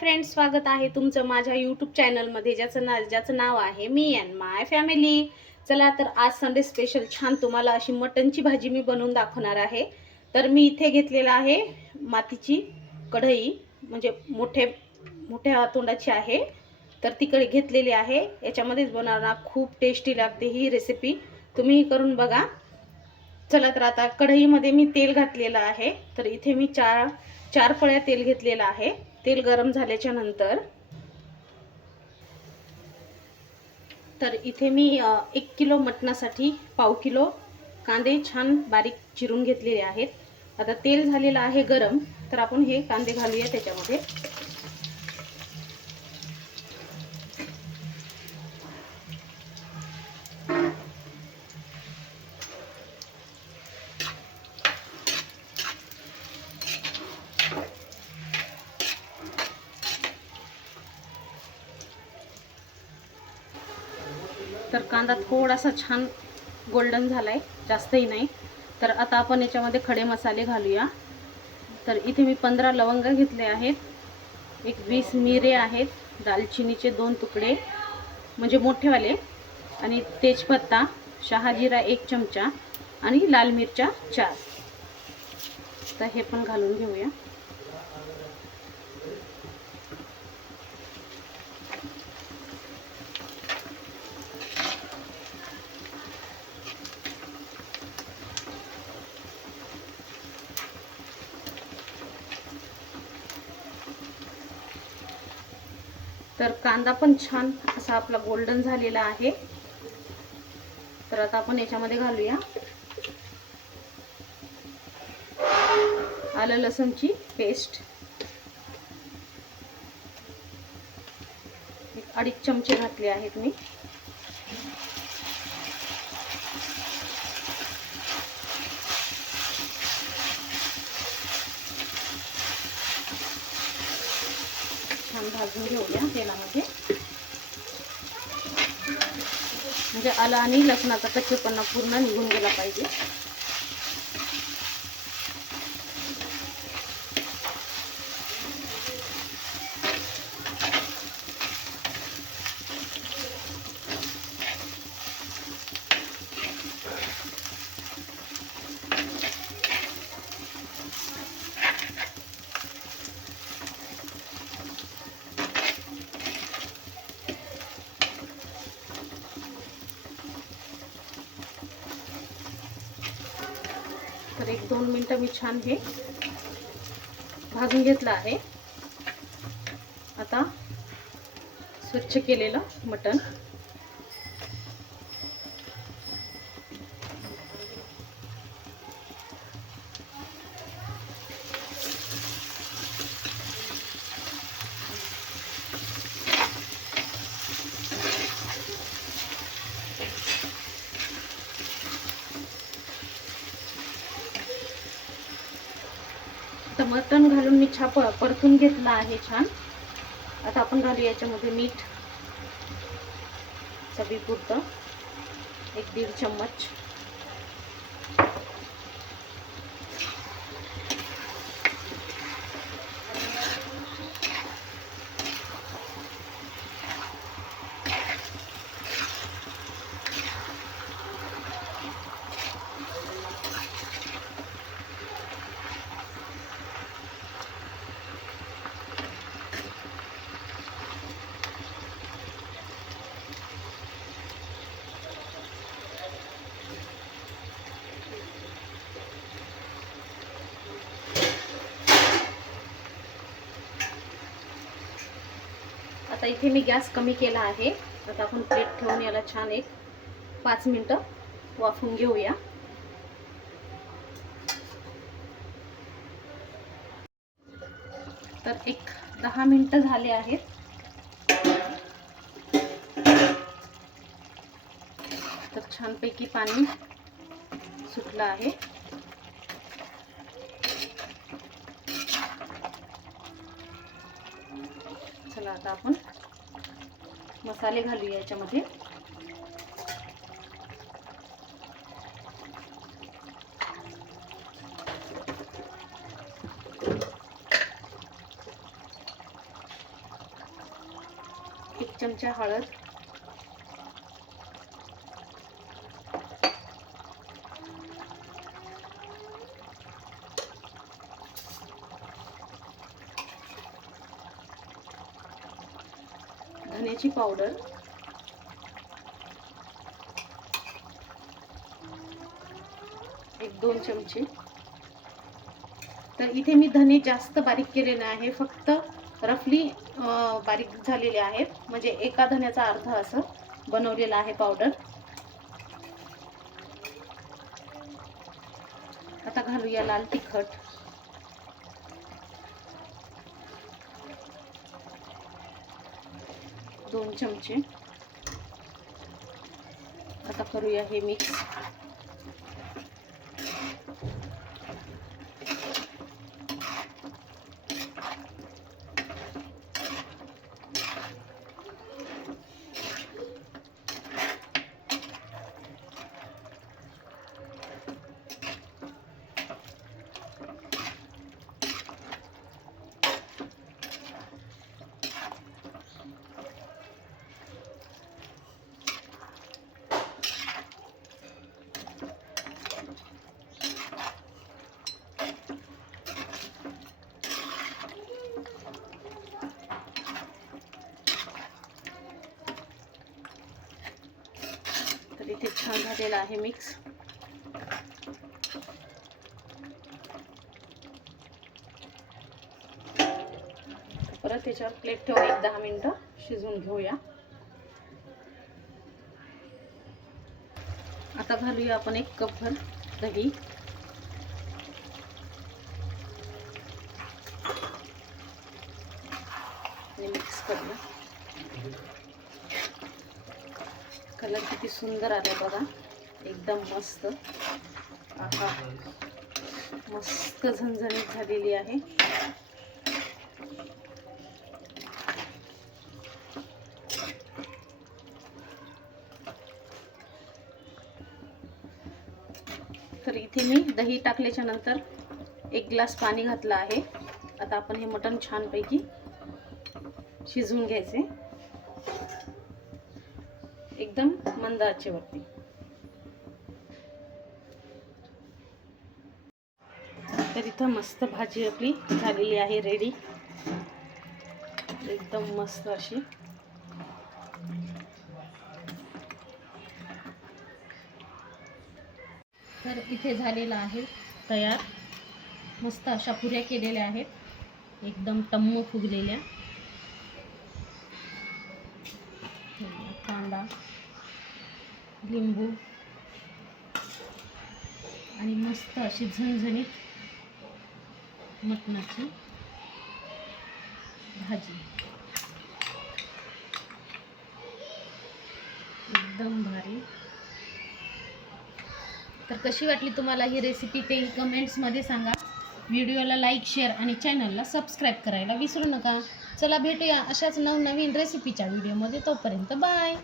Friends स्वागत आहे तुमचं माझ्या यूट्यूब चॅनलमध्ये ज्याचं ना ज्याचं नाव आहे मी अँड माय फॅमिली चला तर आज संडे स्पेशल छान तुम्हाला अशी मटनची भाजी मी बनवून दाखवणार आहे. तर मी इथे घेतलेलं आहे मातीची कढई म्हणजे मोठे मोठ्या तोंडाची आहे. तर तिकडे घेतलेली आहे. याच्यामध्येच बनवणार खूप टेस्टी लागते ही रेसिपी तुम्ही करून बघा. चला तर आता कढईमध्ये मी तेल घातलेलं आहे. तर इथे मी चार चार पळ्या तेल घेतलेलं आहे. तेल गरम झाल्याच्यानंतर तर इथे मी एक किलो मटणासाठी पाव किलो कांदे छान बारीक चिरून घेतलेले आहेत. आता तेल झालेलं आहे गरम तर आपण हे कांदे घालूया त्याच्यामध्ये. तर कांदा थोडासा छान गोल्डन झाला आहे जास्तही नाही. तर आता आपण याच्यामध्ये खडे मसाले घालूया. तर इथे मी पंधरा लवंग घेतले आहेत. एक वीस मिरे आहेत दालचिनीचे दोन तुकडे म्हणजे मोठेवाले आणि तेजपत्ता शहाजिरा एक चमचा आणि लाल मिरच्या चार. तर हे पण घालून घेऊया. तर कांदा पण छान असा आपला गोल्डन झालेला आहे. तर आता आपण याच्यामध्ये घालूया. आलं लसूणची पेस्ट एक अडीच चमचे घातले आहेत मी. छान भाजून घेऊया तेलामध्ये. म्हणजे आलं आणि लसणाचा कच्चेपणा पूर्ण निघून गेला पाहिजे. तर एक दोन मिनटं मी छान हे भाजून घेतलं आहे. आता स्वच्छ केलेलं मटण. आता मटण घालून मी छाप परतून घेतला आहे छान. आता आपण घालू याच्यामध्ये मीठ. चवीपुरतं. एक दीड चम्मच. आता इथे मी गॅस कमी केला आहे. आता आपण प्लेट ठेवून याला छान एक पाच मिनटं वाफून घेऊया. तर एक दहा मिनटं झाले आहेत. तर छानपैकी पाणी सुटलं आहे. आता आपण. मसाले घालूया याच्यामध्ये. एक चमचा हळद. धन्याची पावडर. एक दोन चमचे. तर इथे मी धने जास्त बारीक केलेले आहे फक्त रफली बारीक झालेले आहेत. म्हणजे एका धन्याचा अर्थ असं बनवलेला आहे पावडर. आता घालूया लाल तिखट. दोन चमचे. आता करूया हे मिक्स तर इथे छान झालेला आहे मिक्स परत त्याच्यावर प्लेट ठेवून एक दहा मिनिटं शिजवून घेऊया. आता घालूया आपण एक कपभर दही. मिक्स करूया. कलर किती सुंदर आलाय बघा. एकदम मस्त. आहा मस्त झणझणीत झालेली आहे. तर इथे मी दही टाकल्याच्या नंतर एक ग्लास पाणी घातलं आहे. आता आपण हे मटण छानपैकी शिजवून घ्यायचे. एकदम मंद आचेवरती तर इथं मस्त भाजी आपली झालेली आहे रेडी एकदम मस्त अशी. तर इथे झालेला आहे तयार. मस्त अशा पुऱ्या केलेल्या आहेत. एकदम टम्म फुगलेल्या. लिंबू. आणि मस्त अशी झणझणीत मटणाची भाजी. एकदम भारी. तर कशी वाटली तुम्हाला ही रेसिपी ते कमेंट्समध्ये सांगा. व्हिडिओला लाईक शेअर आणि चॅनलला सबस्क्राईब करायला विसरू नका. चला भेटूया अशाच नवनवीन रेसिपीच्या व्हिडिओमध्ये तोपर्यंत बाय